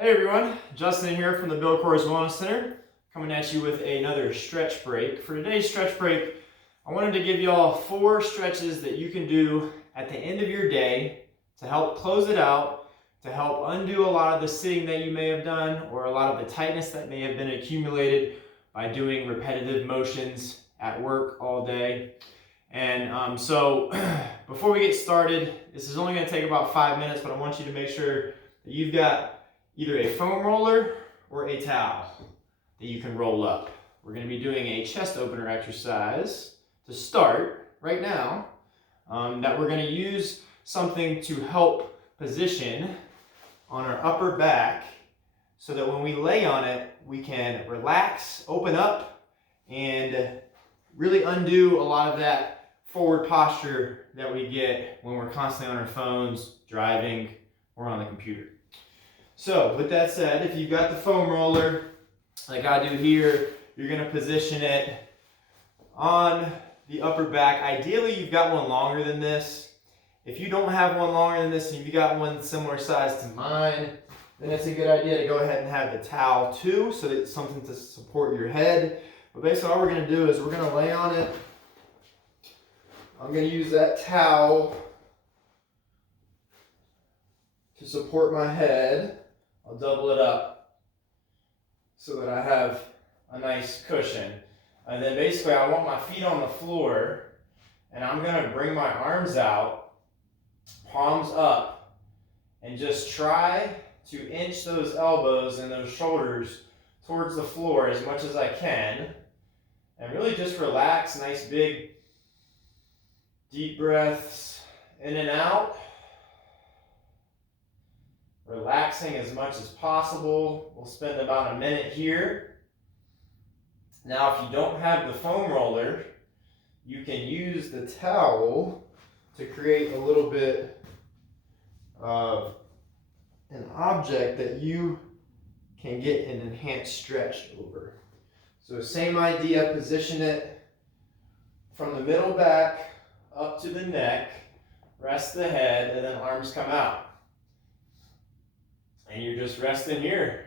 Hey everyone, Justin here from the Bill Corey's Wellness Center, coming at you with another stretch break. For today's stretch break, I wanted to give you all 4 stretches that you can do at the end of your day to help close it out, to help undo a lot of the sitting that you may have done or a lot of the tightness that may have been accumulated by doing repetitive motions at work all day. And so before we get started, this is only going to take about 5 minutes, but I want you to make sure that you've got either a foam roller or a towel that you can roll up. We're going to be doing a chest opener exercise to start right now that we're going to use something to help position on our upper back so that when we lay on it, we can relax, open up, and really undo a lot of that forward posture that we get when we're constantly on our phones, driving, or on the computer. So with that said, if you've got the foam roller, like I do here, you're going to position it on the upper back. Ideally, you've got one longer than this. If you don't have one longer than this and you've got one similar size to mine, then it's a good idea to go ahead and have the towel too, so that it's something to support your head. But basically all we're going to do is we're going to lay on it. I'm going to use that towel to support my head. I'll double it up so that I have a nice cushion. And then basically I want my feet on the floor, and I'm going to bring my arms out, palms up, and just try to inch those elbows and those shoulders towards the floor as much as I can. And really just relax, nice big deep breaths in and out. Relaxing as much as possible. We'll spend about a minute here. Now, if you don't have the foam roller, you can use the towel to create a little bit of an object that you can get an enhanced stretch over. So same idea, position it from the middle back up to the neck, rest the head, and then arms come out. And you're just resting here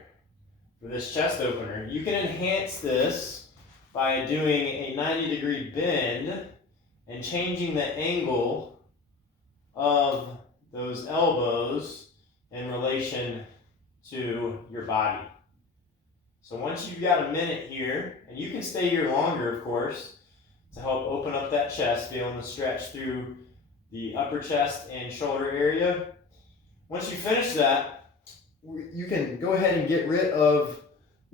for this chest opener. You can enhance this by doing a 90-degree bend and changing the angle of those elbows in relation to your body. So once you've got a minute here, and you can stay here longer, of course, to help open up that chest, feeling the stretch through the upper chest and shoulder area. Once you finish that, you can go ahead and get rid of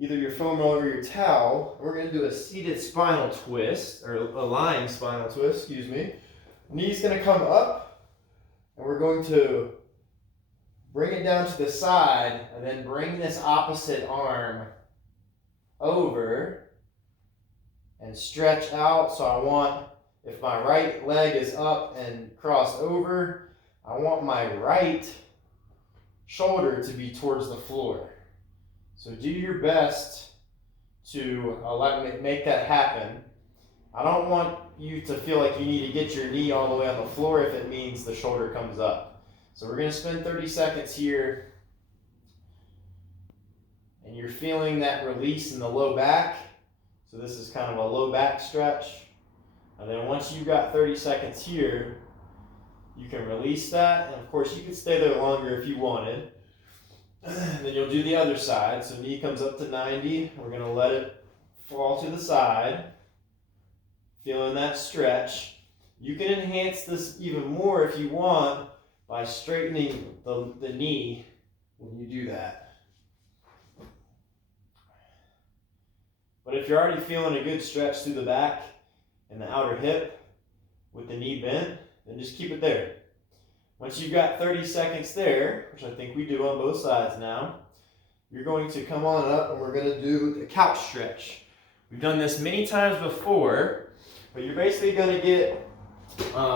either your foam roller or your towel. We're going to do a seated spinal twist, or a lying spinal twist, excuse me. Knee's going to come up, and we're going to bring it down to the side, and then bring this opposite arm over and stretch out. So I want, if my right leg is up and crossed over, I want my right shoulder to be towards the floor. So do your best to make that happen. I don't want you to feel like you need to get your knee all the way on the floor if it means the shoulder comes up. So we're going to spend 30 seconds here, and you're feeling that release in the low back. So this is kind of a low back stretch. And then once you've got 30 seconds here, you can release that, and of course you can stay there longer if you wanted. And then you'll do the other side. So knee comes up to 90. We're going to let it fall to the side. Feeling that stretch. You can enhance this even more if you want by straightening the knee when you do that. But if you're already feeling a good stretch through the back and the outer hip with the knee bent, then just keep it there. Once you've got 30 seconds there, which I think we do on both sides now, you're going to come on up and we're going to do the couch stretch. We've done this many times before, but you're basically going to get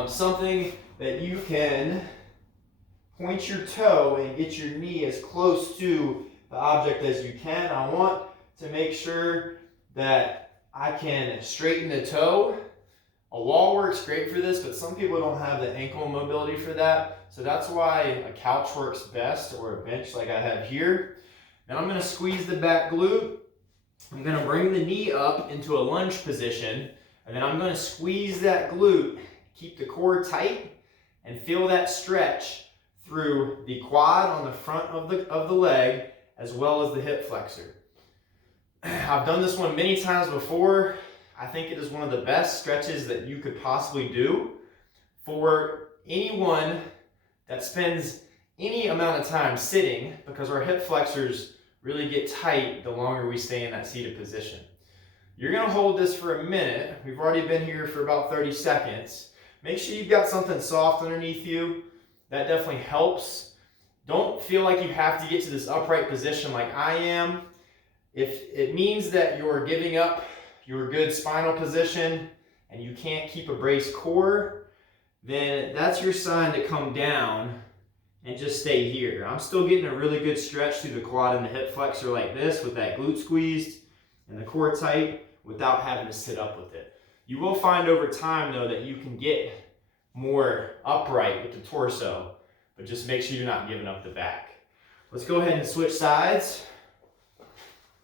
something that you can point your toe and get your knee as close to the object as you can. I want to make sure that I can straighten the toe. A wall works great for this, but some people don't have the ankle mobility for that. So that's why a couch works best, or a bench like I have here. Then I'm going to squeeze the back glute. I'm going to bring the knee up into a lunge position, and then I'm going to squeeze that glute, keep the core tight, and feel that stretch through the quad on the front of the leg, as well as the hip flexor. I've done this one many times before. I think it is one of the best stretches that you could possibly do for anyone that spends any amount of time sitting, because our hip flexors really get tight the longer we stay in that seated position. You're going to hold this for a minute. We've already been here for about 30 seconds. Make sure you've got something soft underneath you. That definitely helps. Don't feel like you have to get to this upright position like I am. If it means that you're giving up your good spinal position and you can't keep a braced core, then that's your sign to come down and just stay here. I'm still getting a really good stretch through the quad and the hip flexor like this, with that glute squeezed and the core tight, without having to sit up with it. You will find over time though that you can get more upright with the torso, but just make sure you're not giving up the back. Let's go ahead and switch sides.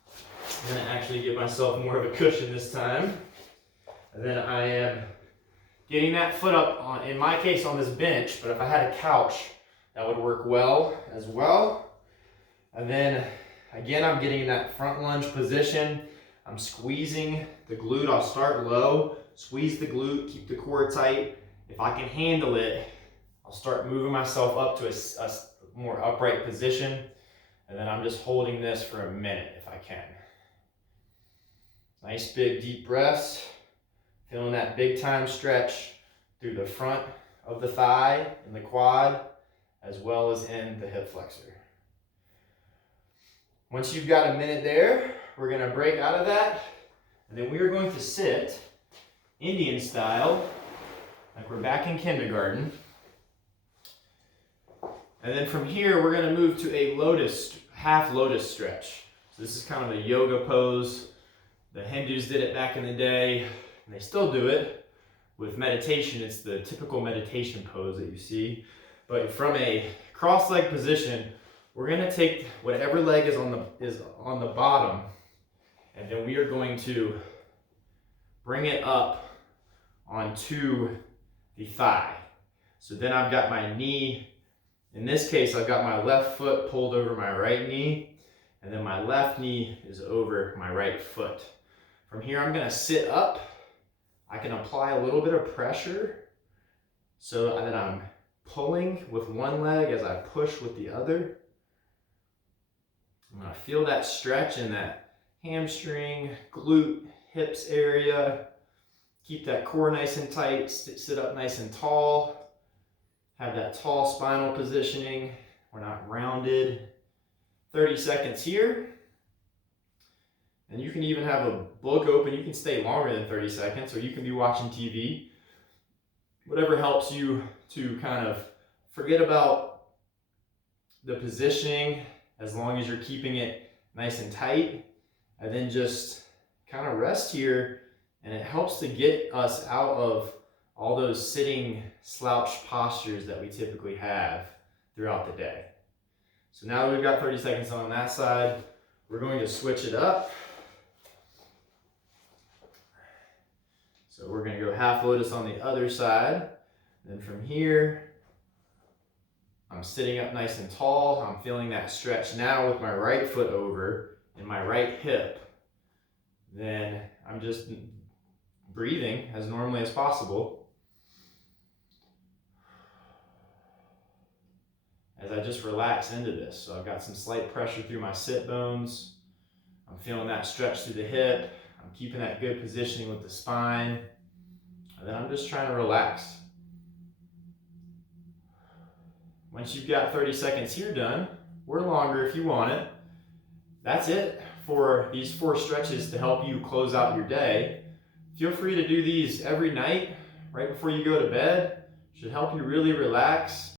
I'm going to actually give myself more of a cushion this time. And then I am getting that foot up on, in my case, on this bench, but if I had a couch, that would work well as well. And then again, I'm getting in that front lunge position. I'm squeezing the glute. I'll start low, squeeze the glute, keep the core tight. If I can handle it, I'll start moving myself up to a more upright position. And then I'm just holding this for a minute if I can. Nice big deep breaths. Feeling that big time stretch through the front of the thigh and the quad, as well as in the hip flexor. Once you've got a minute there, we're going to break out of that, and then we are going to sit Indian style, like we're back in kindergarten. And then from here, we're going to move to a lotus, half lotus stretch. So this is kind of a yoga pose. The Hindus did it back in the day, and they still do it. With meditation, it's the typical meditation pose that you see. But from a cross-leg position, we're going to take whatever leg is on the bottom, and then we are going to bring it up onto the thigh. So then I've got my knee. In this case, I've got my left foot pulled over my right knee, and then my left knee is over my right foot. From here, I'm going to sit up. I can apply a little bit of pressure so that I'm pulling with one leg as I push with the other. I'm going to feel that stretch in that hamstring, glute, hips area. Keep that core nice and tight. Sit up nice and tall. Have that tall spinal positioning. We're not rounded. 30 seconds here. And you can even have a book open. You can stay longer than 30 seconds, or you can be watching TV. Whatever helps you to kind of forget about the positioning, as long as you're keeping it nice and tight. And then just kind of rest here, and it helps to get us out of all those sitting slouch postures that we typically have throughout the day. So now that we've got 30 seconds on that side, we're going to switch it up. So we're going to go half lotus on the other side. Then from here, I'm sitting up nice and tall. I'm feeling that stretch now with my right foot over and my right hip. Then I'm just breathing as normally as possible, as I just relax into this. So I've got some slight pressure through my sit bones. I'm feeling that stretch through the hip. I'm keeping that good positioning with the spine. And then I'm just trying to relax. Once you've got 30 seconds here done, or longer if you want it, that's it for these 4 stretches to help you close out your day. Feel free to do these every night, right before you go to bed. Should help you really relax.